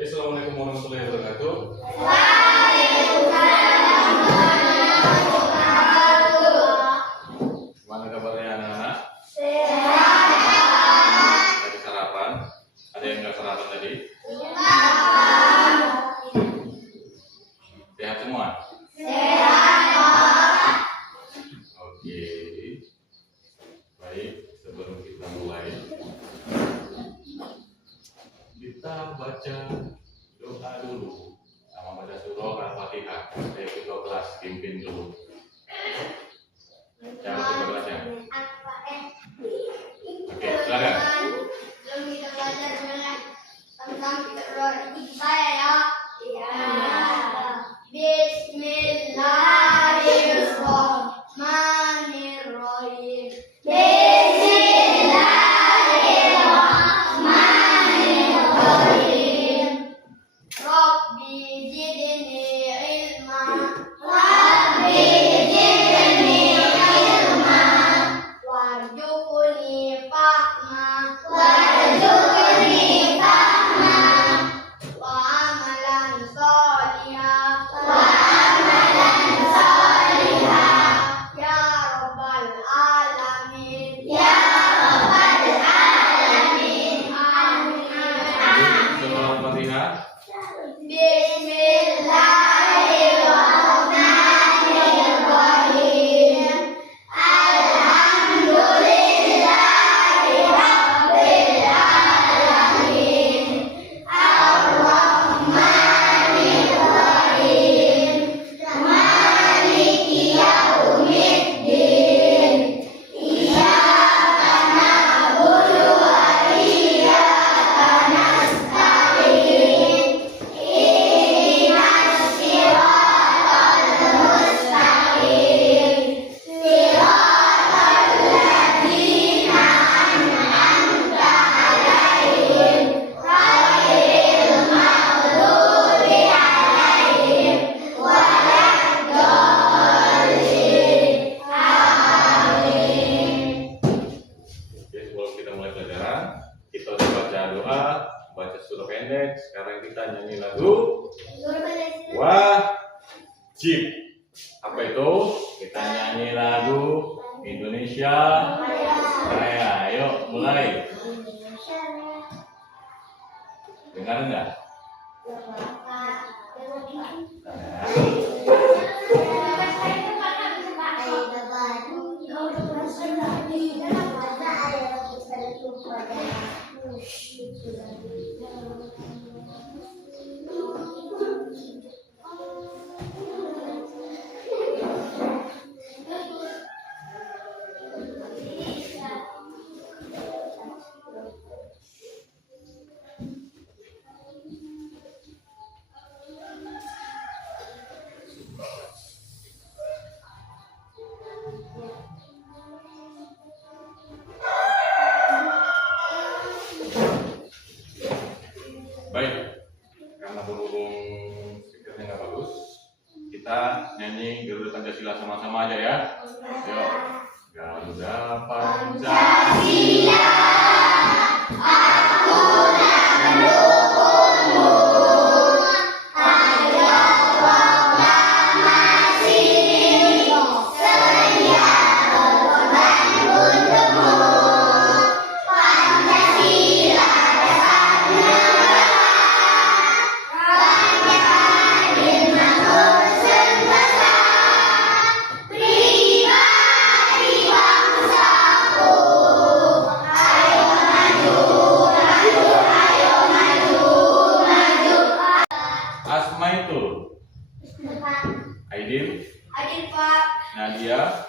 Assalamualaikum warahmatullahi wabarakatuh. Gimana kabarnya anak-anak? Sehat. Tadi sarapan? Ada yang nggak sarapan tadi? Sehat semua? Sehat. Oke. Baik, sebelum kita mulai, kita baca doa dulu sama baca surah Al-Fatihah. Saya ketua kelas pimpin dulu. Siapa ketua kelasnya? Oke, silakan. Belum kita belajar tentang fitrah ini saya ya. Iya. Bismillahirrahmanirrahim. Bismillahirrahmanirrahim. Rabbi zidni ilma. Rabbi zidni ilma. Warzuqni fahma. Warzuqni fahma. Wa amalan sholihan. Wa amalan sholihan. Ya Rabbal alamin. Ya Rabbal alamin. Amin. Surah Al-Fatihah. Bismillahirrahmanirrahim. Alhamdulillahi rabbil alamin. Ar-Rahmanir-Rahim. Maliki yaumiddin. Iyyaka na'budu wa iyyaka nasta'in. Ihdinas siratal mustaqim. Siratal ladzina an'amta 'alaihim ghairil maghdubi 'alaihim waladdallin. Amin. Oke, sebelum kita mulai pelajaran, kita udah baca doa, baca surah pendek. Sekarang kita nyanyi lagu wajib. Apa itu? Kita nyanyi lagu Indonesia Raya. Ayo mulai. Dengar enggak? Baik, karena berhubung speakernya nggak bagus, kita nyanyi Garuda Pancasila sama-sama aja ya. Yuk, Garuda Pancasila. Asmaitul Aidil, Adil Pak. Nadia,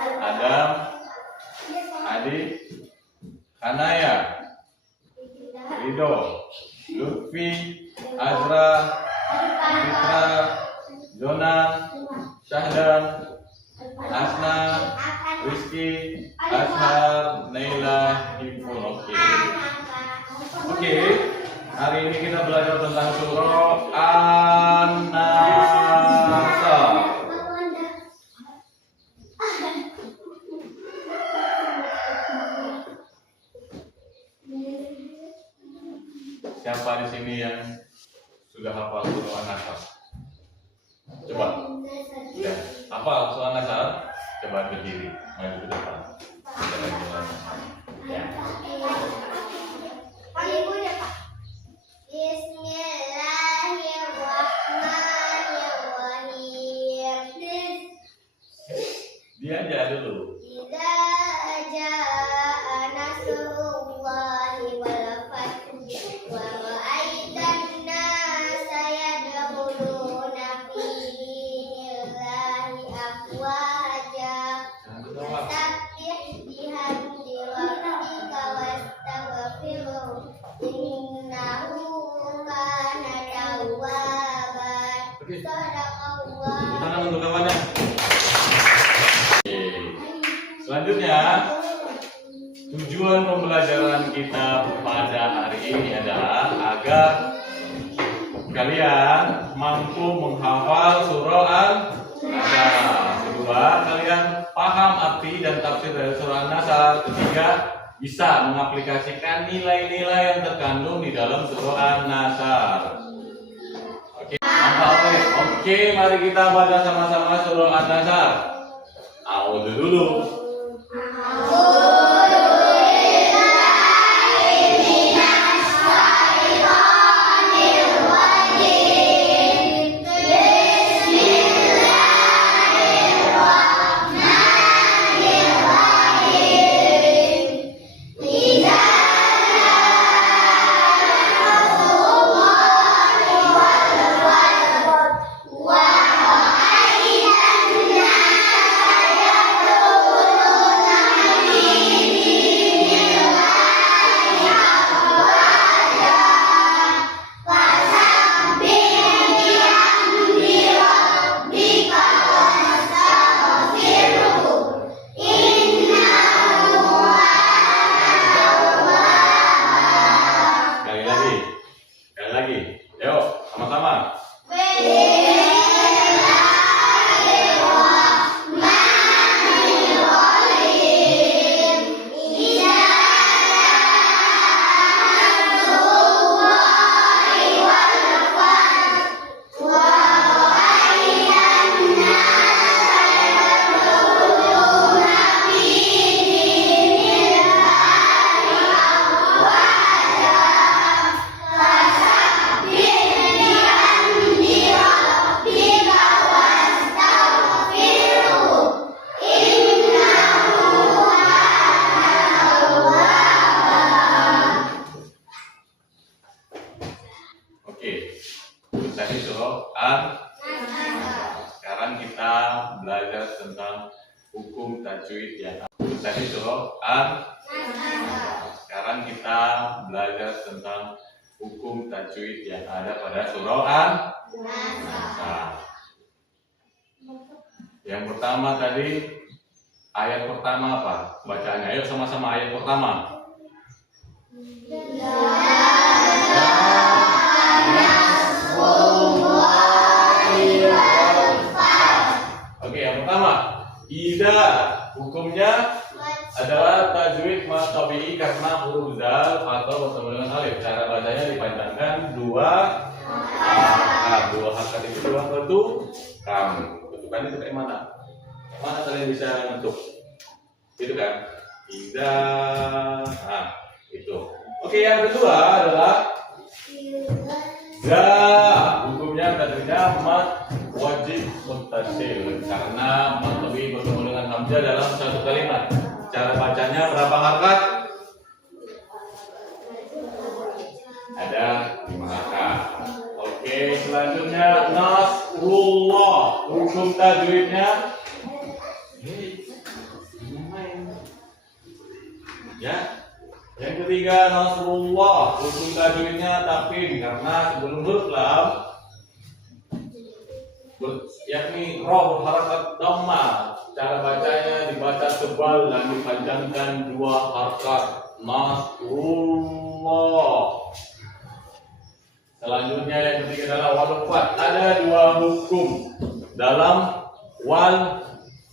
Adam, Adi, Hanaya, Ridho, Lutfi, Azra, Fitra, Zona, Syahdan, Asna, Rizky, Ashar, Naila, Hipul. Oke, hari ini kita belajar tentang surah An-Nasa. Siapa di sini yang sudah hafal surah An-Nasr? Coba. Ya, hafal surah An-Nasr? Coba berdiri, maju ke depan. Kita lagi jalan. Ya. Bismillahirrahmanirrahim. Dia aja dulu. Idza jaa nasrullahi wal fath wa ra'aitan nasa yadkhuluna fi dinillahi afwaja fasabbih bihamdi rabbika wastaghfirhu innahu kana tawwaban. Sadaqallah. Tangan untuk kawannya. Selanjutnya, tujuan pembelajaran kita pada hari ini adalah agar kalian mampu menghafal surah An-Nasr. Kedua, kalian paham arti dan tafsir dari surah An-Nasr. Ketiga, bisa mengaplikasikan nilai-nilai yang terkandung di dalam surah An-Nasr. Oke, mari kita baca sama-sama surah An-Nasr. A'udzu dulu. Sekali lagi. Yuk, sama-sama. Oke, tadi surah An-Nasr. Sekarang kita belajar tentang hukum tajwid yang tadi surah An-Nasr. Sekarang kita belajar tentang hukum tajwid yang ada pada surah An-Nasr. Yang pertama tadi, ayat pertama apa? Bacaannya, ayo sama-sama ayat pertama. Oke, yang pertama, ida hukumnya adalah tajwid mad tabi'i karena huruf zal atau bertemu dengan alif. Cara bacanya dipanjangkan dua harokat itu dua ketukan. Ketukan itu kayak mana? Mana kalian bisa ngetuk? Itu kan? Ida, itu. Oke, yang kedua adalah za. Hukumnya tajwidnya mad wajib muttasil karena mad tabi'i bertemu dengan hamzah dalam satu kalimat. Cara bacanya berapa harokat? Ada 5 harokat. Oke, selanjutnya nasrullah. Hukum tajwidnya ya. Yang ketiga nasrullah. Hukum tajwidnya tanwin karena sebelum huruf lam yakni roh harakat dhamma. Cara bacanya dibaca tebal dan dipanjangkan 2 harokat. Nasrullah. Selanjutnya yang ketiga adalah wal fat. Ada 2 hukum dalam wal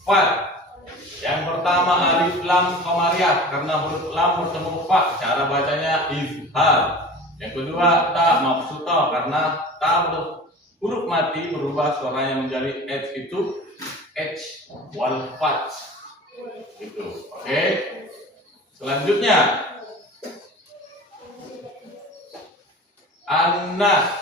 fat. Yang pertama alif lam qamariyah karena huruf lam bertemu fa. Cara bacanya izhar. Yang kedua ta mabsuta, karena ta huruf mati berubah suaranya menjadi h itu h wal fath. Gitu. Oke. Selanjutnya An-Nas.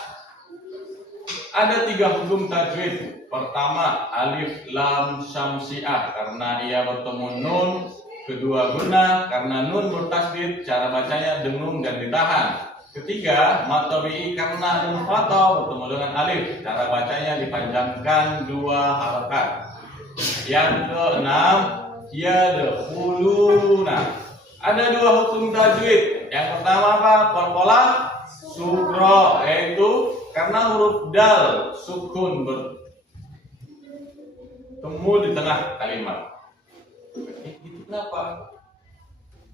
Ada 3 hukum tajwid. Pertama, alif lam syamsiah karena ia bertemu nun. Kedua, guna karena nun bertasdid, cara bacanya dengung dan ditahan. Ketiga, mat tabi'i karena nun fathah bertemu dengan alif, cara bacanya dipanjangkan 2 harakat. Yang keenam, yadkhuluna. Ada 2 hukum tajwid. Yang pertama apa? Qalqalah sughra, yaitu karena huruf dal sukun bertemu di tengah kalimat. Itu kenapa?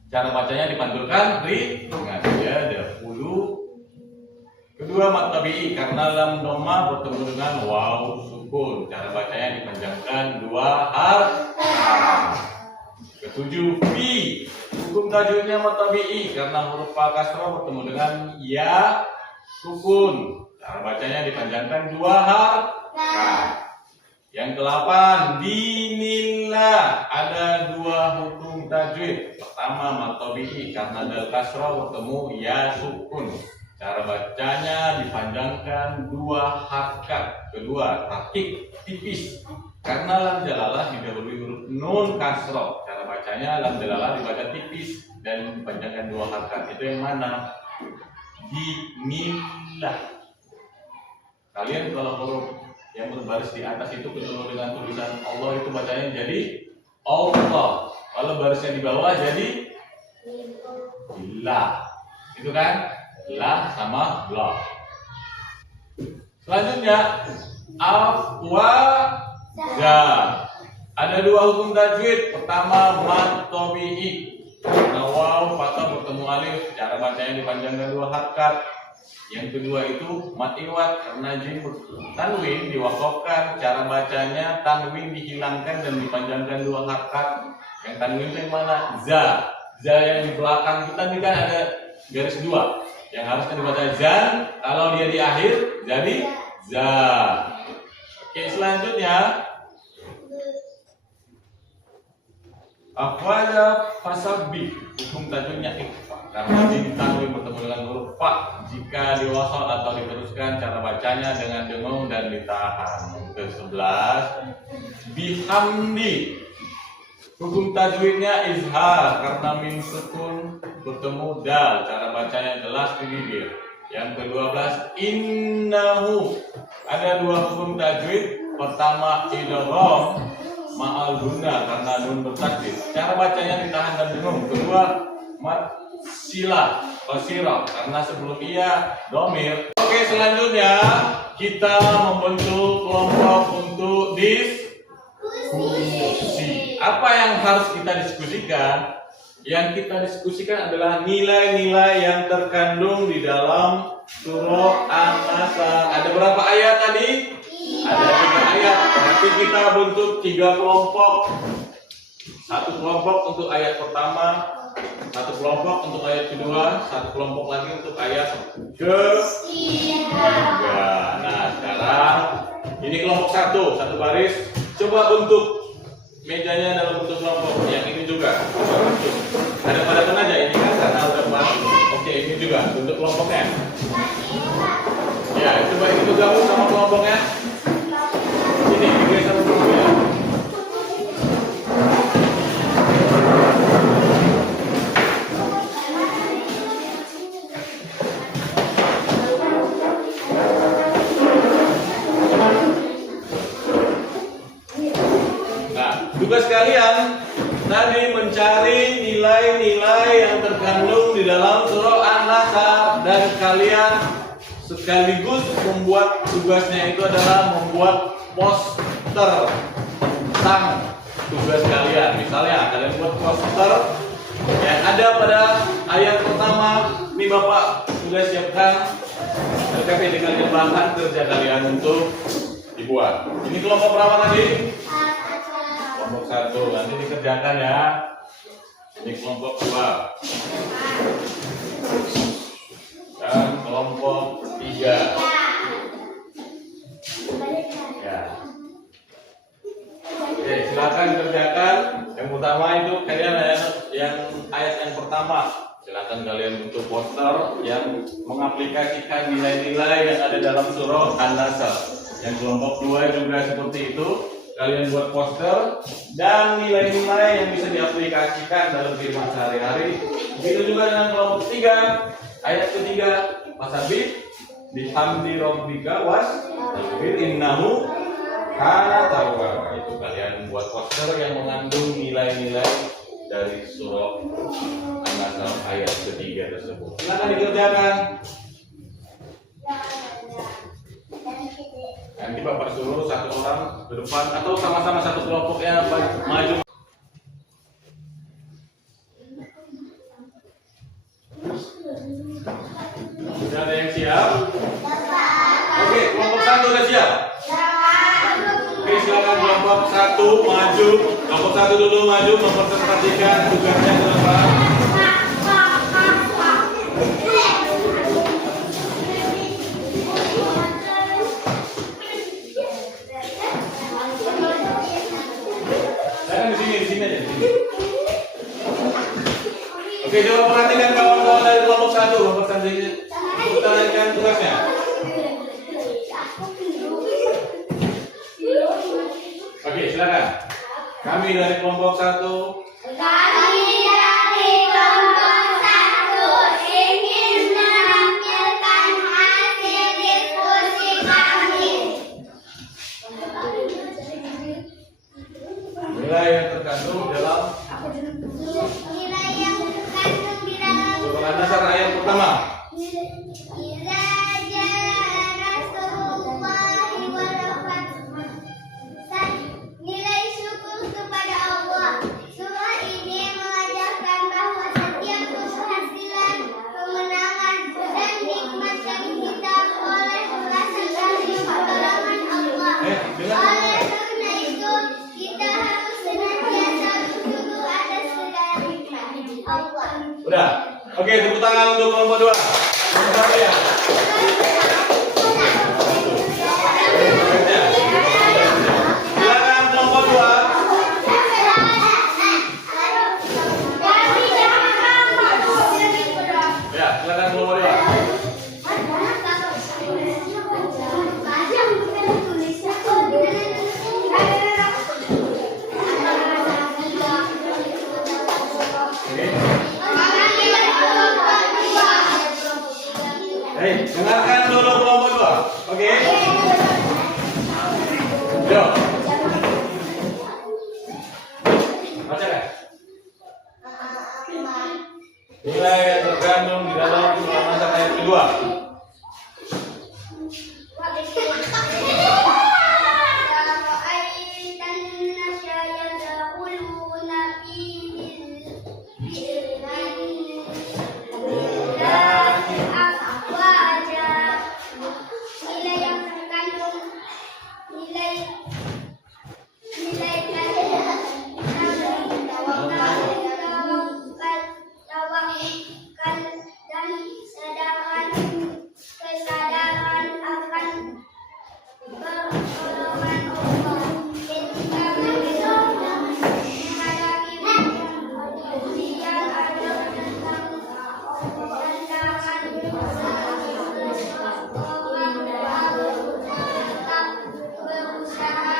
Cara bacanya dipantulkan ringan, ya dahulu. Kedua, mat tabi'i karena lam dhamma bertemu dengan waw sukun, cara bacanya dipanjangkan 2 harakat. Ketujuh, fi. Hukum tajwidnya mat tabi'i karena huruf fa kasrah bertemu dengan ya sukun, cara bacanya dipanjangkan 2 harakat. Yang ke-8, dinillah. Ada 2 hukum tajwid. Pertama, mat tabi'i karena dal kasrah bertemu ya sukun, cara bacanya dipanjangkan 2 harakat. Kedua, tahqiq tipis karena lam jalalah didahului huruf nun kasrah, cara bacanya lam jalalah dibaca tipis dan dipanjangkan 2 harakat. Itu yang mana? Dinillah. Kalian kalau huruf yang berbaris di atas itu ketemu dengan tulisan Allah itu bacanya jadi Allah. Kalau barisnya di bawah jadi la. Itu kan? La sama la. Selanjutnya afwaja. Ada 2 hukum tajwid. Pertama, mat tabi'i karena waw fathah bertemu alif, cara bacanya dipanjangkan 2 harakat. Yang kedua itu mat iwad karena jim tanwin diwakafkan, cara bacanya tanwin dihilangkan dan dipanjangkan 2 harakat. Yang tanwin itu yang mana? Za. Za yang di belakang kita ini kan ada garis 2 yang harusnya dibaca zan, kalau dia di akhir jadi za. Oke, selanjutnya afwala fasabbi. Hukum tajwidnya ikhfa karena jim tanwin bertemu dengan huruf fa, jika diwasal atau diteruskan cara bacanya dengan dengung dan ditahan. Ke-11, bihamdi. Hukum tajwidnya izhar karena min sukun bertemu dal, cara bacanya jelas di bibir. Yang ke-12, innahu. Ada 2 hukum tajwid. Pertama, idgham ma'al guna karena nun bertasydid, cara bacanya ditahan dan dengung. Kedua, mat silah qasirah karena sebelum ia domir. Oke, selanjutnya kita membentuk kelompok untuk diskusi. Apa yang harus kita diskusikan? Yang kita diskusikan adalah nilai-nilai yang terkandung di dalam surah An-Nasr. Ada berapa ayat tadi? Ada 3 ayat. Nanti kita bentuk 3 kelompok. 1 kelompok untuk ayat pertama, 1 kelompok untuk ayat kedua, 1 kelompok lagi untuk ayat ketiga. Nah, sekarang ini kelompok 1 baris. Coba bentuk mejanya dalam bentuk kelompok. Yang ini juga. Coba bentuk. Ada pada aja ini kan karena udah pas. Oke, ini juga bentuk kelompoknya. Ya, coba ini bergabung sama kelompoknya. Ini digeser dulu ya. Nah, tugas kalian tadi mencari nilai-nilai yang terkandung di dalam surah An-Nasr dan kalian sekaligus membuat tugasnya itu adalah membuat poster tentang tugas kalian. Misalnya kalian buat poster yang ada pada ayat pertama. Ini Bapak sudah siapkan terkait dengan bahan kerja kalian untuk dibuat. Ini kelompok berapa tadi? Kelompok 1. Nanti dikerjakan ya. Ini kelompok 2. Dan kelompok 3. Ya. Oke, silakan kerjakan. Yang pertama itu kalian yang ayat yang pertama. Silakan kalian bentuk poster yang mengaplikasikan nilai-nilai yang ada dalam surah An-Nasr. Yang kelompok 2 juga seperti itu. Kalian buat poster dan nilai-nilai yang bisa diaplikasikan dalam kehidupan sehari-hari. Begitu juga dengan kelompok 3. Ayat ketiga, Fasabbih bihamdi rabbika wastaghfir innahu kana tawwaba. Itu kalian buat poster yang mengandung nilai-nilai dari surah An-Nasr ayat ketiga tersebut. Silakan dikerjakan. Nanti Bapak suruh satu orang ke depan atau sama-sama satu kelompok yang maju. Sudah ada yang siap? Oke, kelompok 1 sudah siap? Oke, silakan kelompok 1 maju. Kelompok 1 dulu maju mempresentasikan tugasnya ke depan. Di sini aja. Oke, coba perhatikan kawan-kawan dari kelompok 1, mempresentasikan tugasnya. Oke, silakan. Kami dari kelompok 1. Kami dari kelompok 1 ingin menampilkan hasil diskusi kami. Nilai yang terkandung dalam Nilai yang terkandung di dalam surah An-Nasr ayat pertama. Nilai syukur kepada Allah. Surah ini mengajarkan bahwa setiap keberhasilan, kemenangan, dan nikmat yang kita oleh berasal dari pertolongan Allah. Oleh karena itu, kita harus senantiasa bersyukur atas segala nikmat Allah. Udah. Oke, tepuk tangan untuk kelompok 2. Kelompok 1 ya. Silakan kelompok 2. Ya, silakan kelompok 2. Hei, dengarkan dulu kelompok 2. Oke? Yuk. Baca kan? Nilai yang terkandung di dalam surah An-Nasr ayat kedua. Nilai yang terkandung nilai tawakal dan kesadaran akan pertolongan Allah ketika kita menghadapi ujian atau tantangan orang harus tetap berusaha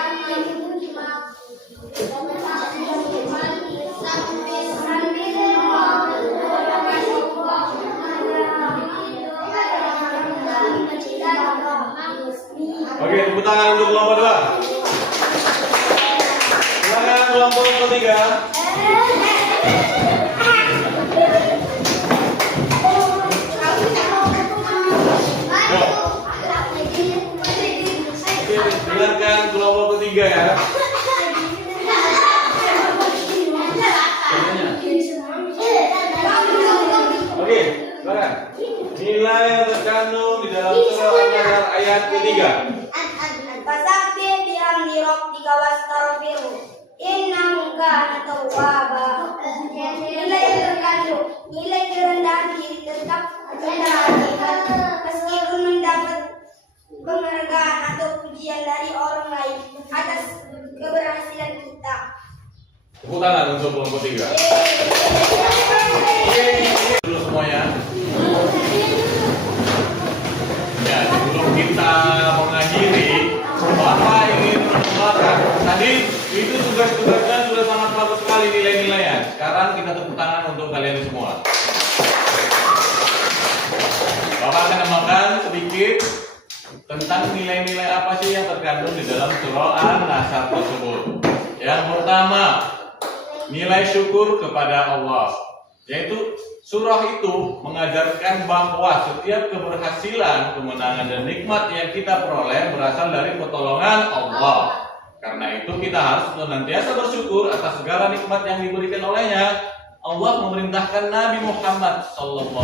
Oke, tepuk tangan untuk kelompok 2. Silakan kelompok 3. Silakan kelompok ketiga ya. Oke, silakan. Nilai yang terkandung di dalam surah An-Nasr ayat ketiga. Fasabbih bihamdi rabbika wastaghfirhu innahu kana tawwaba. Nilai yang terkandung, nilai kerendahan diri tetap rendah hati, Tepuk tangan untuk kelompok 3. Dulu semuanya. Ya, sebelum kita mengakhiri, Bapak ingin menambahkan. Tadi itu tugas-tugasnya sudah sangat bagus sekali nilai-nilainya. Sekarang kita tepuk tangan untuk kalian semua. Bapak akan nambahkan sedikit tentang nilai-nilai apa sih yang terkandung di dalam surah An-Nasr tersebut. Yang pertama, nilai syukur kepada Allah, yaitu surah itu mengajarkan bahwa setiap keberhasilan, kemenangan dan nikmat yang kita peroleh berasal dari pertolongan Allah. Karena itu kita harus senantiasa bersyukur atas segala nikmat yang diberikan olehnya. Allah memerintahkan Nabi Muhammad SAW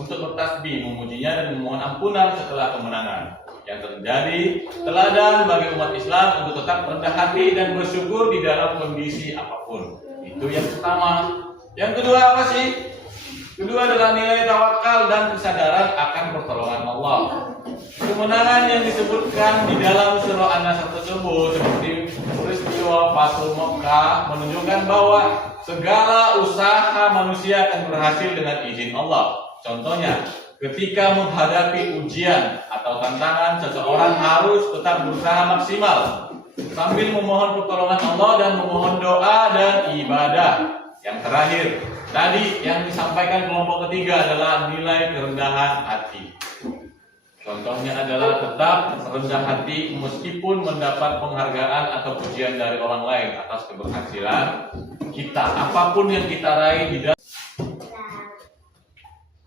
untuk bertasbih, memujinya dan memohon ampunan setelah kemenangan. Yang terjadi teladan bagi umat Islam untuk tetap rendah hati dan bersyukur di dalam kondisi apapun. Itu yang pertama. Yang kedua apa sih? Kedua adalah nilai tawakal dan kesadaran akan pertolongan Allah. Kemenangan yang disebutkan di dalam surah An-Nasr tersebut seperti peristiwa Fathul Makkah menunjukkan bahwa segala usaha manusia akan berhasil dengan izin Allah. Contohnya, ketika menghadapi ujian atau tantangan, seseorang harus tetap berusaha maksimal sambil memohon pertolongan Allah dan memohon doa dan ibadah. Yang terakhir, tadi yang disampaikan kelompok ketiga adalah nilai kerendahan hati. Contohnya adalah tetap rendah hati meskipun mendapat penghargaan atau pujian dari orang lain atas keberhasilan kita, apapun yang kita raih di dalam.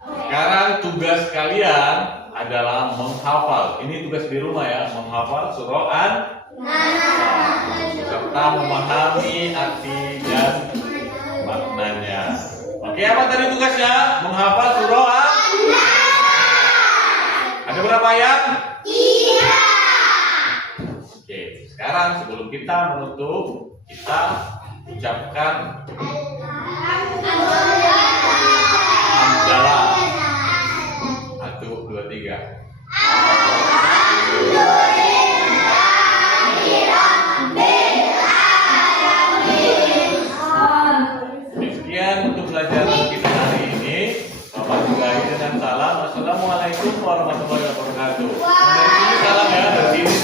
Sekarang tugas kalian adalah menghafal. Ini tugas di rumah ya, menghafal surah An-Nasr serta memahami arti dan maknanya. Oke, apa tadi tugasnya? Menghafal surah An-Nasr. Ada berapa ayat? 3. Oke, sekarang sebelum kita menutup, kita ucapkan hamdalah. 1, 2, 3. Sekian untuk pelajaran kita hari ini. Bapak juga dengan salam. Assalamualaikum warahmatullahi wabarakatuh. Dari sini salam ya, dari sini.